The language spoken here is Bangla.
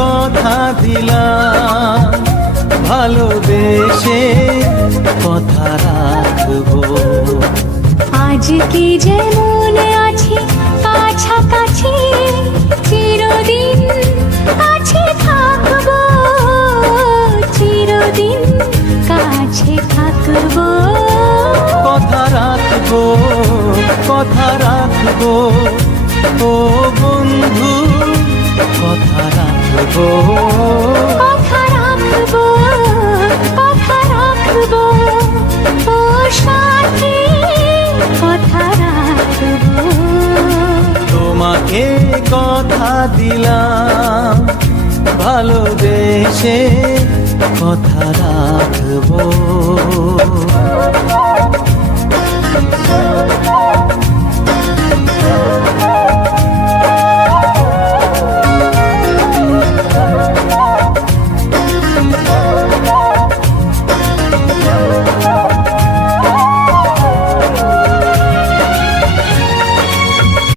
কথা দিলাম, ভালোবেসে কথা রাখবো। আজকে যেমন আছি কাছাকাছি, চিরদিন কাছে থাকবো, চিরদিন কাছে থাকবো। কথা রাখবো, কথা রাখবো, ও বন্ধু কথা রাখবো। কথা রাখবো, কথা রাখবো, ও সাথী কথা রাখবো। তোমাকে কথা দিলাম, ভালোবেসে কথা রাখবো।